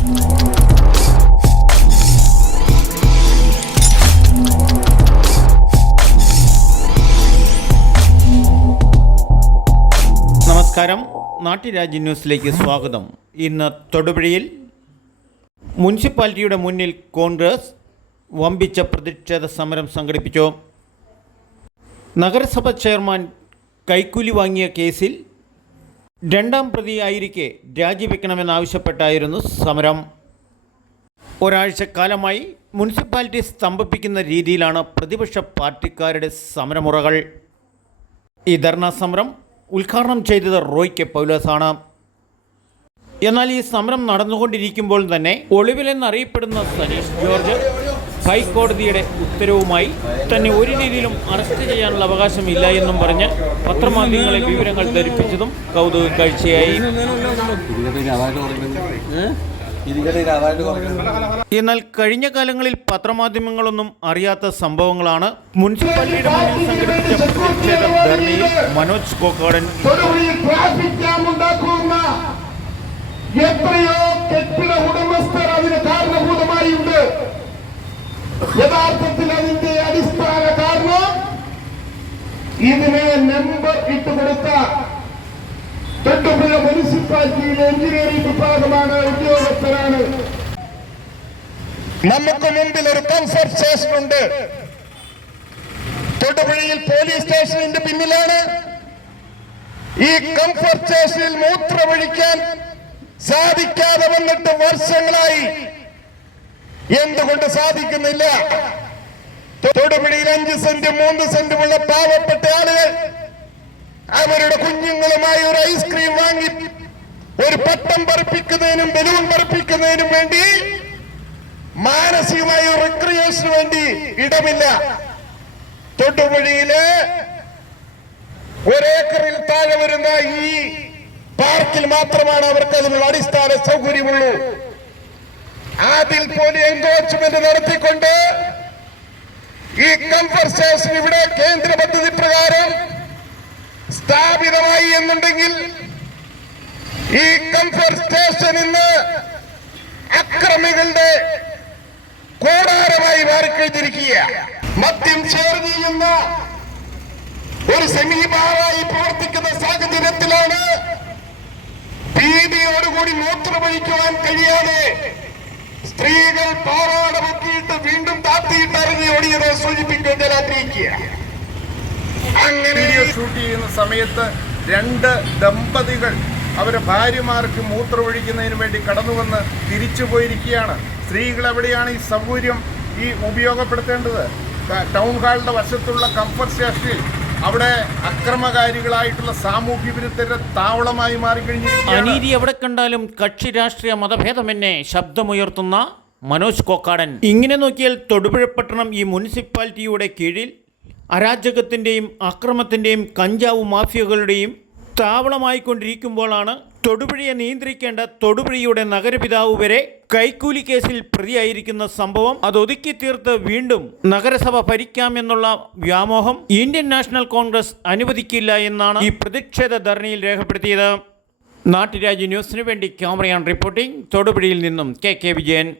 നമസ്കാരം, നാട്ടുരാജ്യ ന്യൂസിലേക്ക് സ്വാഗതം. ഇന്ന് തൊടുപുഴയിൽ മുനിസിപ്പാലിറ്റിയുടെ മുന്നിൽ കോൺഗ്രസ് വമ്പിച്ച പ്രതിഷേധ സമരം സംഘടിപ്പിച്ചു. നഗരസഭ ചെയർമാൻ കൈക്കൂലി വാങ്ങിയ കേസിൽ രണ്ടാം പ്രതിയായിരിക്കെ രാജിവെക്കണമെന്നാവശ്യപ്പെട്ടായിരുന്നു സമരം. ഒരാഴ്ചക്കാലമായി മുനിസിപ്പാലിറ്റി സ്തംഭിപ്പിക്കുന്ന രീതിയിലാണ് പ്രതിപക്ഷ പാർട്ടിക്കാരുടെ സമരമുറകൾ. ഈ ധർണാ സമരം ഉദ്ഘാടനം ചെയ്തത് റോയ് കെ പൗലോസാണ്. എന്നാൽ ഈ സമരം നടന്നുകൊണ്ടിരിക്കുമ്പോൾ തന്നെ ഒളിവിലെന്നറിയപ്പെടുന്ന സനീഷ് ജോർജ് ഹൈക്കോടതിയുടെ ഉത്തരവുമായി തന്നെ ഒരു രീതിയിലും അറസ്റ്റ് ചെയ്യാനുള്ള അവകാശമില്ല എന്നും പറഞ്ഞ് പത്രമാധ്യമങ്ങളെ വിവരങ്ങൾ ധരിപ്പിച്ചതും കൗതുക കാഴ്ചയായി. എന്നാൽ കഴിഞ്ഞ കാലങ്ങളിൽ പത്രമാധ്യമങ്ങളൊന്നും അറിയാത്ത സംഭവങ്ങളാണ് മുനിസിപ്പാലിറ്റിയുടെ മുന്നിൽ സംഘടിപ്പിച്ച പ്രതിഷേധ ധർണയിൽ മനോജ് കോക്കാടൻ എത്രയോ കെട്ടിട ഉടമസ്ഥർ അതിന് കാരണഭൂതമായിട്ടുണ്ട്. യഥാർത്ഥത്തിൽ അതിന്റെ അടിസ്ഥാന കാരണം ഇതിനെ നമ്പർ ഇട്ടുകൊടുത്ത തൊടുപുഴ മുനിസിപ്പാലിറ്റിയിലെ എഞ്ചിനീയറിംഗ് വിഭാഗമാണ്, ഉദ്യോഗസ്ഥരാണ്. നമുക്ക് മുമ്പിൽ ഒരു കംഫർട്ട് സ്റ്റേഷൻ ഉണ്ട്. തൊടുപുഴയിൽ പോലീസ് സ്റ്റേഷനിന്റെ പിന്നിലാണ്. ഈ കംഫർട്ട് സ്റ്റേഷനിൽ മൂത്രമൊഴിക്കാൻ സാധിക്കാതെ വന്നിട്ട് വർഷങ്ങളായി. എന്തുകൊണ്ട് സാധിക്കുന്നില്ല? തൊടുപുഴയിൽ 5 സെന്റ് 3 സെന്റുമുള്ള പാവപ്പെട്ട ആളുകൾ അവരുടെ കുഞ്ഞുങ്ങളുമായി ഒരു ഐസ്ക്രീം വാങ്ങി ഒരു പട്ടം പറപ്പിക്കുന്നതിനും ബലൂൺ പറപ്പിക്കുന്നതിനും വേണ്ടി മാനസികമായ ഒരു റിക്രിയേഷന് വേണ്ടി ഇടമില്ല. തൊടുപുഴയില് 1 ഏക്കറിൽ താഴെ വരുന്ന ഈ പാർക്കിൽ മാത്രമാണ് അവർക്ക് അതിനുള്ള അടിസ്ഥാന സൗകര്യമുള്ളൂ. അതിൽ പോലും എൻക്രോച്ച്മെന്റ് നടത്തിക്കൊണ്ട് ഈ കംഫർട്ട് സ്റ്റേഷൻ ഇവിടെ കേന്ദ്ര പദ്ധതി പ്രകാരം സ്ഥാപിതമായി എന്നുണ്ടെങ്കിൽ ഈ കംഫർട്ട് സ്റ്റേഷൻ ഇന്ന് അക്രമികളുടെ കൂടാരമായി മാറിക്കഴിഞ്ഞിരിക്കുക. മദ്യം ചേർന്ന് ചെയ്യുന്ന ഒരു സെമി ബാറായി പ്രവർത്തിക്കുന്ന സാഹചര്യത്തിലാണ് ഭീതിയോടുകൂടി മൂത്രമൊഴിക്കുവാൻ കഴിയാതെ സ്ത്രീകൾ പാറാട പൊക്കിയിട്ട് വീണ്ടും താത്തിയിട്ട് ഇറങ്ങി ഓടിയത് സൂചിപ്പിക്കാൻ ഞാൻ ആഗ്രഹിക്കുക. വീഡിയോ ഷൂട്ട് ചെയ്യുന്ന സമയത്ത് 2 ദമ്പതികൾ അവരുടെ ഭാര്യമാർക്ക് മൂത്രമൊഴിക്കുന്നതിന് വേണ്ടി കടന്നുവന്ന് തിരിച്ചു പോയിരിക്കുകയാണ്. സ്ത്രീകൾ എവിടെയാണ് ഈ സൗകര്യം ഉപയോഗപ്പെടുത്തേണ്ടത്? ടൗൺ ഹാളിന്റെ വശത്തുള്ള കംഫർട്ട് സ്റ്റേഷനിൽ അവിടെ അക്രമകാരികളായിട്ടുള്ള സാമൂഹ്യ വിരുദ്ധരുടെ താവളമായി മാറിക്കഴിഞ്ഞിരിക്കുകയാണ്. അനീതി എവിടെ കണ്ടാലും കക്ഷി രാഷ്ട്രീയ മതഭേദമെന്നെ ശബ്ദമുയർത്തുന്ന മനോജ് കോക്കാടൻ. ഇങ്ങനെ നോക്കിയാൽ തൊടുപുഴ പട്ടണം ഈ മുനിസിപ്പാലിറ്റിയുടെ കീഴിൽ അരാജകത്തിൻ്റെയും അക്രമത്തിൻ്റെയും കഞ്ചാവ് മാഫിയകളുടെയും താവളമായിക്കൊണ്ടിരിക്കുമ്പോഴാണ് തൊടുപുഴയെ നിയന്ത്രിക്കേണ്ട തൊടുപുഴയുടെ നഗരപിതാവ് വരെ കൈക്കൂലി കേസിൽ പ്രതിയായിരിക്കുന്ന സംഭവം. അത് ഒതുക്കി തീർത്ത് വീണ്ടും നഗരസഭ ഭരിക്കാമെന്നുള്ള വ്യാമോഹം ഇന്ത്യൻ നാഷണൽ കോൺഗ്രസ് അനുവദിക്കില്ല എന്നാണ് ഈ പ്രതിഷേധ ധർണയിൽ രേഖപ്പെടുത്തിയത്. നാട്ടുരാജ്യ ന്യൂസിനു വേണ്ടി ക്യാമറയാൻ റിപ്പോർട്ടിംഗ് തൊടുപുഴയിൽ നിന്നും കെ വിജയൻ.